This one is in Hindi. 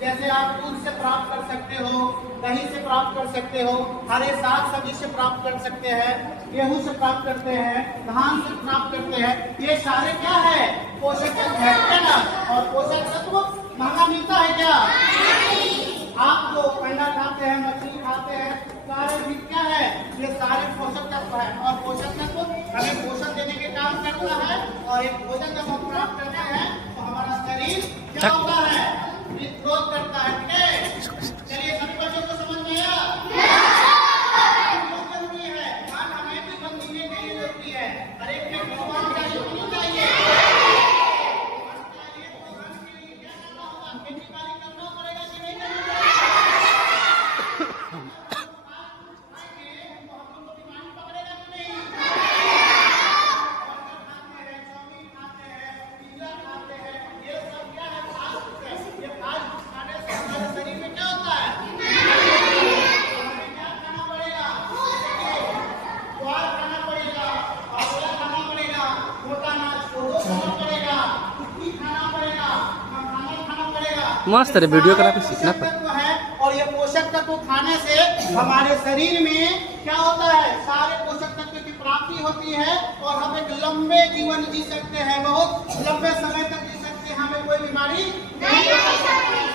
जैसे आप दूध से प्राप्त कर सकते हो, दही से प्राप्त कर सकते हो, हरे साग सब्जी से प्राप्त कर सकते हैं, गेहूं से प्राप्त करते हैं, धान से प्राप्त करते हैं। ये सारे क्या है? पोषक तत्व है ना। और पोषक तत्व महंगा मिलता है क्या? आप जो अंडा खाते हैं, मछली खाते हैं, सारे भी क्या है? ये सारे पोषक तत्व है। और पोषक तत्व हमें पोषण देने के काम करता है। और एक भोजन जब हम प्राप्त करते हैं तो हमारा शरीर क्या होता है? ग्रोथ करता है। ठीक है, चलिए सभी बच्चों को समझ में आया? बहुत जरूरी है, खान हमें भी बंद जीने के लिए जरूरी है। हर एक में भगवान चाहिए, नहीं चाहिए? क्या करना होगा? खेती बाड़ी करना पड़ेगा कि नहीं करना पड़ेगा? मस्त है, वीडियो करा के सीखना तत्व है। और ये पोषक तत्व खाने से हमारे शरीर में क्या होता है? सारे पोषक तत्व की प्राप्ति होती है और हम एक लंबे जीवन जी सकते हैं, बहुत लंबे समय तक जी सकते हैं, हमें कोई बीमारी नहीं हो सकती है।